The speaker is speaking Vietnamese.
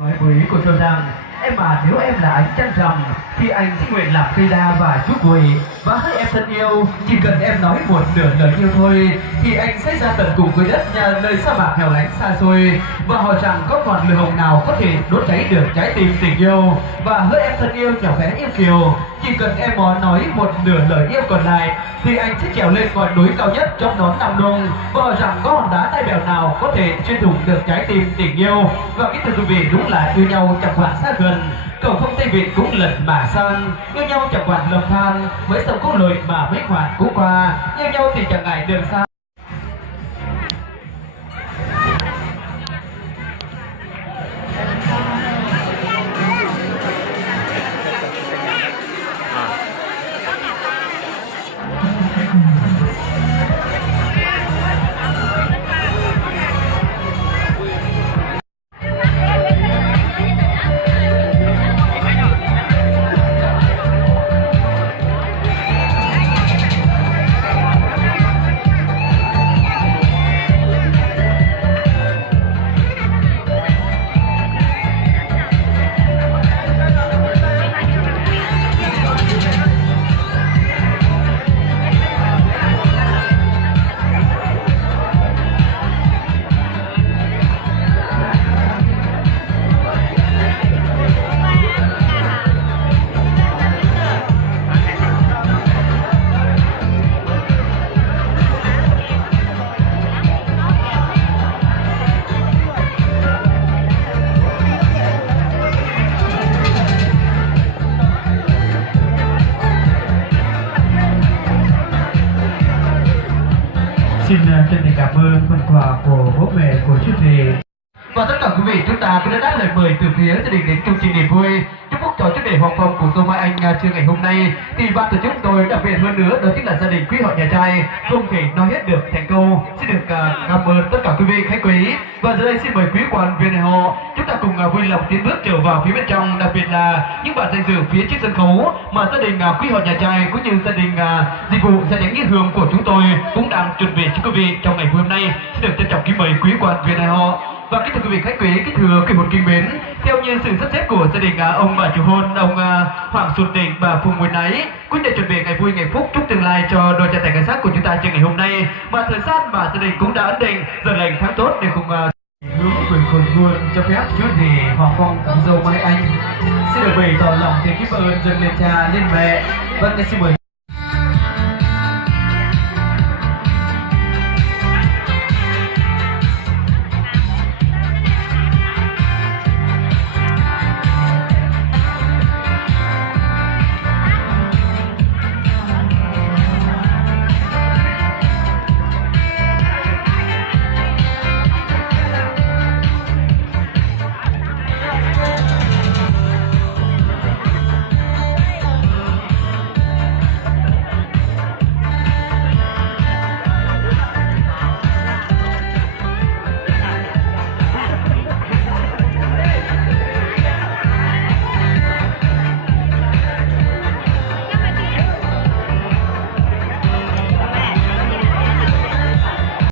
Nói với cô dâu rằng em à, nếu em là ánh trăng rằm thì anh sẽ nguyện làm cây đa và chú quỳ. Và hỡi em thân yêu, chỉ cần em nói một nửa lời yêu thôi thì anh sẽ ra tận cùng với đất nhà nơi sa mạc hẻo lánh xa xôi và hỏi rằng có còn lửa hồng nào có thể đốt cháy được trái tim tình yêu. Và hỡi em thân yêu nhỏ bé yêu kiều, chỉ cần em có nói một nửa lời yêu còn lại thì anh sẽ trèo lên ngọn núi cao nhất trong nón Nam Nông và hỏi rằng có hòn đá tai bèo nào có thể xuyên thủng được trái tim tình yêu. Và kính thưa quý vị, đúng là yêu nhau chẳng quản xa gần, cầu không Tây Việt cũng lật mà sang, yêu nhau chẳng quản lầm than, mới sông có lội mà mấy khoản cũng qua, yêu nhau thì chẳng ngại đường xa. Xin chân thành cảm ơn phần quà của bố mẹ của chú rể. Và tất cả quý vị, chúng ta cũng đã đáp lời mời từ phía gia đình đến chương trình niềm vui chúc phúc cho chú rể Hoàng Phong của dâu Mai Anh trưa ngày hôm nay. Thì ban tổ chức chúng tôi đặc biệt hơn nữa đó chính là gia đình quý họ nhà trai không thể nói hết được thành câu. Xin được cảm ơn tất cả quý vị khách quý. Và giờ đây xin mời quý quan viên họ chúng ta cùng vui lòng tiến bước trở vào phía bên trong, đặc biệt là những bạn danh dự phía trước sân khấu mà gia đình quý họ nhà trai cũng như gia đình dịch vụ gia đình nghĩa hương của chúng tôi cũng đang chuẩn bị cho quý vị trong ngày hôm nay. Xin được trân trọng kính mời quý quan viên họ. Và kính thưa quý vị khách quý, kính thưa quý một kính mến, theo như sự sắp xếp của gia đình ông bà chủ hôn ông Hoàng Xuân Định và Phùng Nguyễn Ái quyết định chuẩn bị ngày vui ngày phúc chúc tương lai cho đôi cha tài cảnh sát của chúng ta trên ngày hôm nay. Và thời gian mà gia đình cũng đã ấn định giờ lành tháng tốt để cùng hướng gửi khôn nguồn cho phép chú rể Hoàng Phong dâu Mai Anh xin được bày tỏ lòng thành kính ơn dâng lên cha lên mẹ. Vâng, xin mời